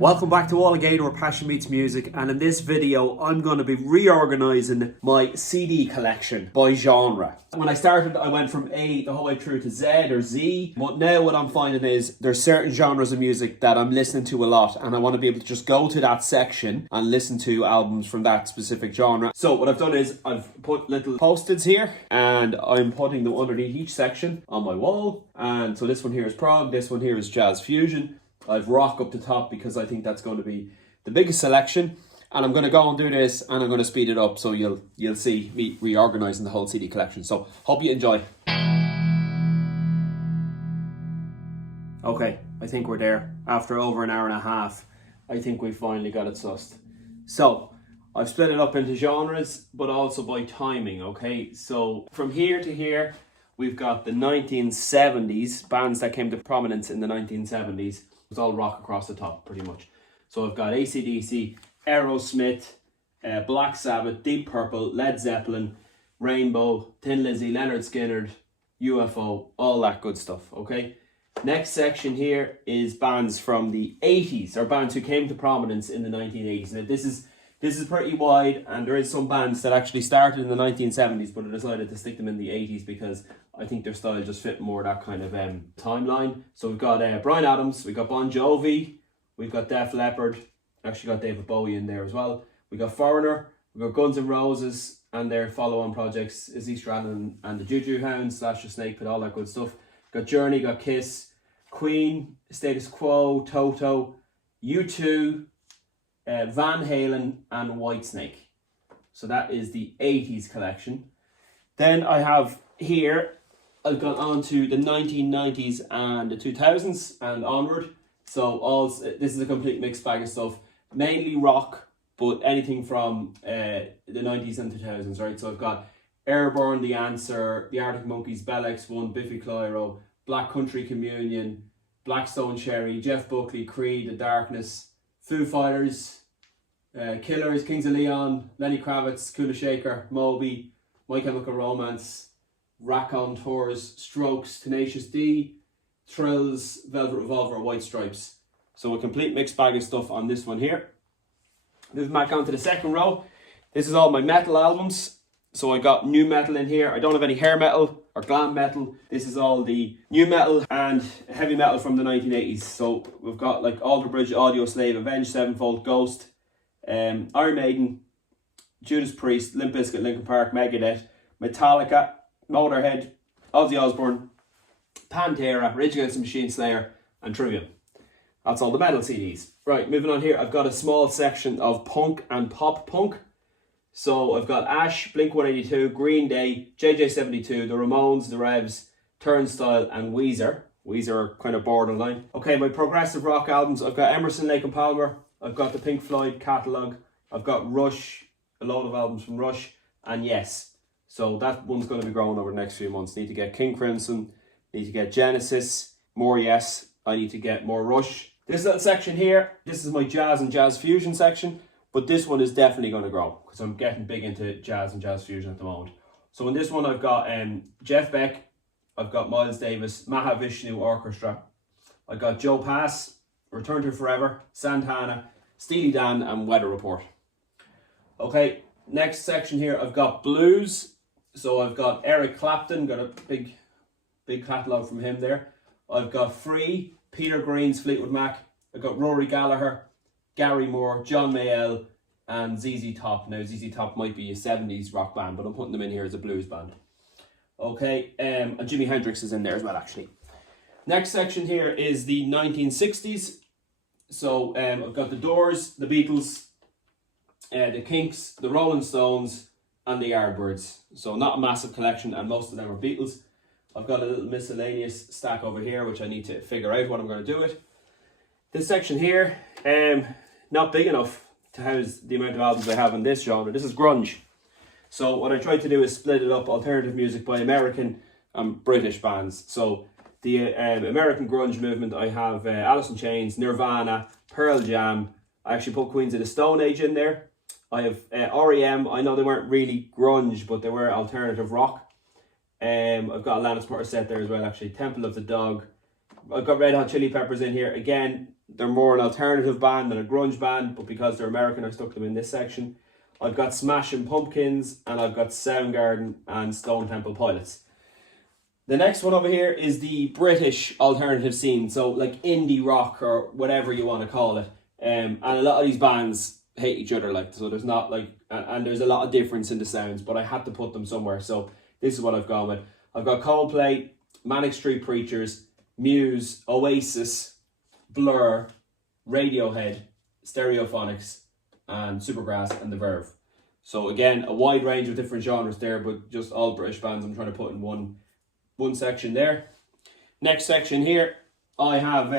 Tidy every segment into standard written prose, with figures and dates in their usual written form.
Welcome back to All Again, where passion meets music, and in this video I'm going to be reorganising my CD collection by genre. When I started I went from A the whole way through to Z or Z, but now what I'm finding is there's certain genres of music that I'm listening to a lot and I want to be able to just go to that section and listen to albums from that specific genre. So what I've done is I've put little post-its here and I'm putting them underneath each section on my wall, and so this one here is prog, this one here is jazz fusion. I've rock up the top because I think that's going to be the biggest selection, and I'm going to go and do this and I'm going to speed it up so you'll see me reorganising the whole CD collection. So hope you enjoy. Okay, I think we're there. After over an hour and a half, I think we finally got it sussed. So I've split it up into genres but also by timing, okay? So from here to here we've got the 1970s, bands that came to prominence in the 1970s. It's all rock across the top, pretty much. So I've got AC/DC, Aerosmith, Black Sabbath, Deep Purple, Led Zeppelin, Rainbow, Thin Lizzy, Leonard Skinner, UFO, all that good stuff, okay? Next section here is bands from the 80s, or bands who came to prominence in the 1980s. Now this is pretty wide, and there is some bands that actually started in the 1970s, but I decided to stick them in the 80s because I think their style just fit more that kind of timeline. So we've got Bryan Adams, we've got Bon Jovi, we've got Def Leppard, actually got David Bowie in there as well. We got Foreigner, we've got Guns N' Roses and their follow-on projects, Izzy Stradlin and the Juju Hounds, Slash the Snake Pit, all that good stuff. Got Journey, got Kiss, Queen, Status Quo, Toto, U2, Van Halen and Whitesnake. So that is the 80s collection. Then I have here, I've gone on to the 1990s and the 2000s and onward. So this is a complete mixed bag of stuff, mainly rock, but anything from the 90s and 2000s, right? So I've got Airborne, The Answer, The Arctic Monkeys, Bell X1, Biffy Clyro, Black Country Communion, Black Stone Cherry, Jeff Buckley, Creed, The Darkness, Foo Fighters, Killers, Kings of Leon, Lenny Kravitz, Kula Shaker, Moby, My Chemical Romance, Raconteurs, Strokes, Tenacious D, Thrills, Velvet Revolver, White Stripes. So a complete mixed bag of stuff on this one here. Moving back onto the second row, this is all my metal albums. So I got new metal in here. I don't have any hair metal or glam metal. This is all the new metal and heavy metal from the 1980s. So we've got like Alter Bridge, Audio Slave, Avenged Sevenfold, Ghost, Iron Maiden, Judas Priest, Limp Bizkit, Linkin Park, Megadeth, Metallica, Motorhead, Ozzy Osbourne, Pantera, Rage Against the Machine, Slayer and Trivium. That's all the metal CDs. Right, moving on here, I've got a small section of punk and pop punk. So I've got Ash, Blink-182, Green Day, JJ72, The Ramones, The Revs, Turnstile and Weezer. Weezer are kind of borderline. Okay, my progressive rock albums, I've got Emerson, Lake and Palmer, I've got the Pink Floyd catalogue, I've got Rush, a load of albums from Rush, and Yes. So that one's going to be growing over the next few months. Need to get King Crimson, need to get Genesis, more Yes, I need to get more Rush. This little section here, this is my jazz and jazz fusion section, but this one is definitely going to grow because I'm getting big into jazz and jazz fusion at the moment. So in this one I've got Jeff Beck, I've got Miles Davis, Mahavishnu Orchestra, I've got Joe Pass, Return to Forever, Santana, Steely Dan and Weather Report. Okay, next section here I've got blues. So I've got Eric Clapton, got a big catalogue from him there. I've got Free, Peter Green's Fleetwood Mac, I've got Rory Gallagher, Gary Moore, John Mayall and ZZ Top. Now ZZ Top might be a 70s rock band, but I'm putting them in here as a blues band. Okay, and Jimi Hendrix is in there as well actually. Next section here is the 1960s. So I've got the Doors, the Beatles, the Kinks, the Rolling Stones and the Yardbirds. So not a massive collection and most of them are Beatles. I've got a little miscellaneous stack over here which I need to figure out what I'm going to do with. This section here, not big enough to house the amount of albums I have in this genre. This is grunge. So what I tried to do is split it up, alternative music by American and British bands. So the American grunge movement, I have Alice in Chains, Nirvana, Pearl Jam. I actually put Queens of the Stone Age in there. I have R.E.M. I know they weren't really grunge, but they were alternative rock. I've got Alanis Morissette there as well, actually. Temple of the Dog. I've got Red Hot Chili Peppers in here. Again, they're more an alternative band than a grunge band, but because they're American, I stuck them in this section. I've got Smashing Pumpkins, and I've got Soundgarden and Stone Temple Pilots. The next one over here is the British alternative scene, so like indie rock or whatever you want to call it. And a lot of these bands hate each other, like, so there's not like, and there's a lot of difference in the sounds, but I had to put them somewhere, so this is what I've gone with. I've got Coldplay, Manic Street Preachers, Muse, Oasis, Blur, Radiohead, Stereophonics, and Supergrass and The Verve. So again, a wide range of different genres there, but just all British bands I'm trying to put in one section there. Next section here, I have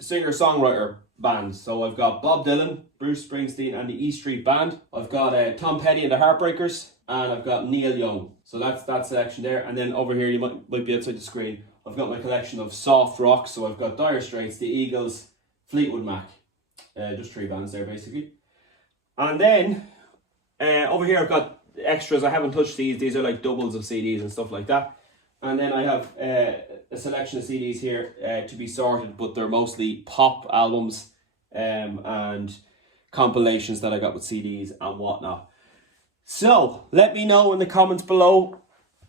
singer-songwriter bands. So I've got Bob Dylan, Bruce Springsteen and the E Street Band. I've got Tom Petty and the Heartbreakers, and I've got Neil Young. So that's that section there. And then over here, you might be outside the screen, I've got my collection of soft rock. So I've got Dire Straits, the Eagles, Fleetwood Mac. Just 3 bands there basically. And then over here I've got extras. I haven't touched these. These are like doubles of CDs and stuff like that. And then I have a selection of CDs here to be sorted, but they're mostly pop albums and compilations that I got with CDs and whatnot. So let me know in the comments below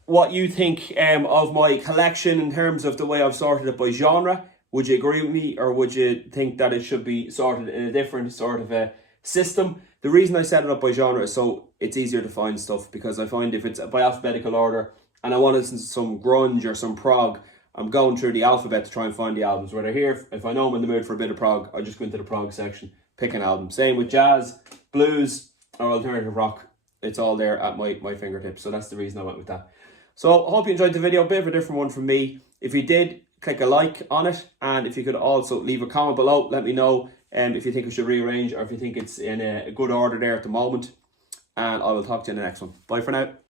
what you think of my collection in terms of the way I've sorted it by genre. Would you agree with me, or would you think that it should be sorted in a different sort of a system? The reason I set it up by genre is so it's easier to find stuff, because I find if it's by alphabetical order and I want to listen to some grunge or some prog, I'm going through the alphabet to try and find the albums. Where here, if I know I'm in the mood for a bit of prog, I just go into the prog section, pick an album. Same with jazz, blues, or alternative rock. It's all there at my fingertips. So that's the reason I went with that. So I hope you enjoyed the video. A bit of a different one from me. If you did, click a like on it. And if you could also leave a comment below, let me know if you think we should rearrange, or if you think it's in a good order there at the moment. And I will talk to you in the next one. Bye for now.